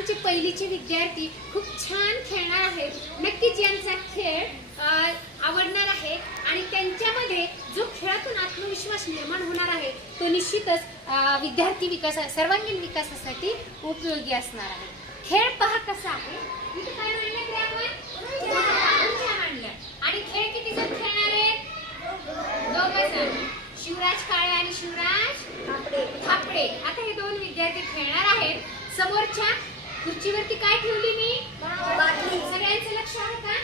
आमचे पहिलीचे विद्यार्थी खूप छान खेळणार आहेत. नक्कीच यांचा खेळ आवडणार आहे आणि त्यांच्यामध्ये जो खेळातून आत्मविश्वास निर्माण होणार आहे तो निश्चितच विद्यार्थी सर्वांगीण विकासासाठी उपयोगी असणार आहे. खेळ पहा कसा आहे. इथे काय मांडलं मांडलं आणि खेळ किती जण खेळणार आहेत? दोघं जण, शिवराज काळे आणि शिवराज थापडे. आता हे दोन विद्यार्थी खेळणार आहेत. समोरच्या खुर्चीवरती काय ठेवली मी? सगळ्यांचं लक्ष आहे का?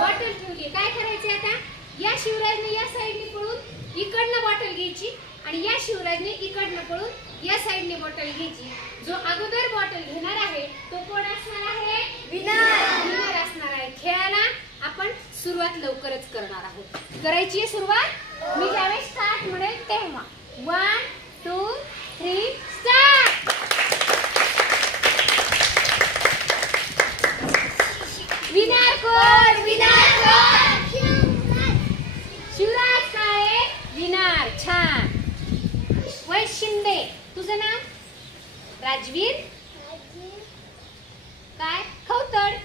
बॉटल ठेवली. काय करायचं आता? या शिवराजने या साईडने पळून इकडनं बॉटल घ्यायची आणि या शिवराजने इकडनं पळून या साईडने बॉटल घ्यायची. जो अगोदर बॉटल घेणार आहे तो कोण असणार आहे? विनर असणार आहे. खेळाला आपण सुरुवात लवकरच करणार आहोत. करायची आहे सुरुवात. मी ज्यावेळेस स्टार्ट म्हणेल तेव्हा 1 2 3 स्टार्ट. विनर कोण? शिवराज काळे विनर. छान. वैश शिंदे. तुझं नाव? राजवीर काय खवतड.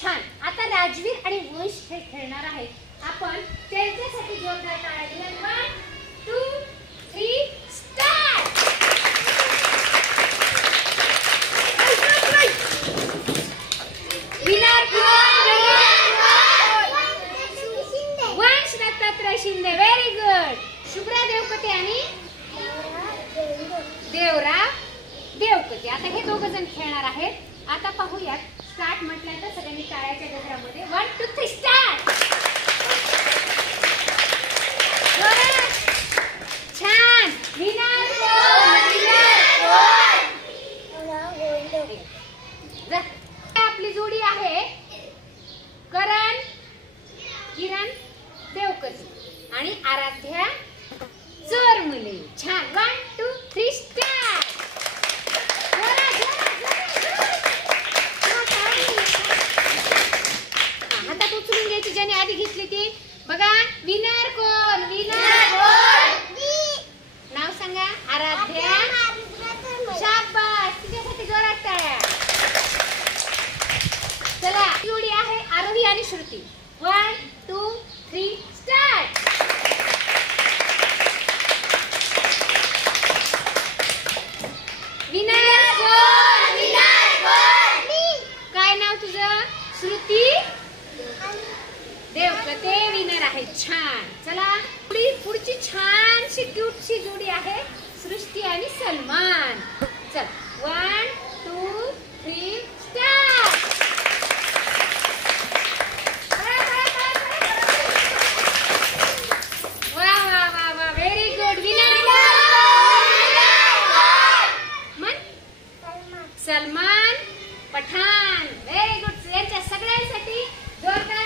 छान. आता राजवीर आणि वैश हे खेळणार आहेत. आपण त्यांच्यासाठी जोरदार टाळ्या दिल्या. 1 2 3 start. Winner Vansh Dattatray Shinde. Very good. Shubhra Devkate आणि देवराव देवकते. आता हे दोघं जण खेळणार आहेत. आता पाहूयात. स्टार्ट म्हटलं तर सगळ्यांनी टाळ्याच्या गजरामध्ये 1 2 3 स्टार्ट. छान. विनर आपली जोडी आहे करण किरण देवकते आणि आराध्या चोरमुले. छान. 1 2 3 स्टार्ट. हातात उचलून घ्यायची ज्याने आधी घेतली ती. बघा विनर कोण? नाव सांगा. आराध्या. शाबास. तिच्यासाठी जोरात टाळ्या. चला जोडी आहे आरोही आणि श्रुती. 1 2 3 स्टार्ट. विनर कोण? काय नाव तुझं? श्रुती देवकते विनर आहे. छान. चला पुढची छानशी क्यूटशी जोडी आहे सृष्टी आणि सलमान. चल 1 2 3 start. Very good. Winner Salman Pathan. Very good. यांच्या सगळ्यांसाठी जोरदार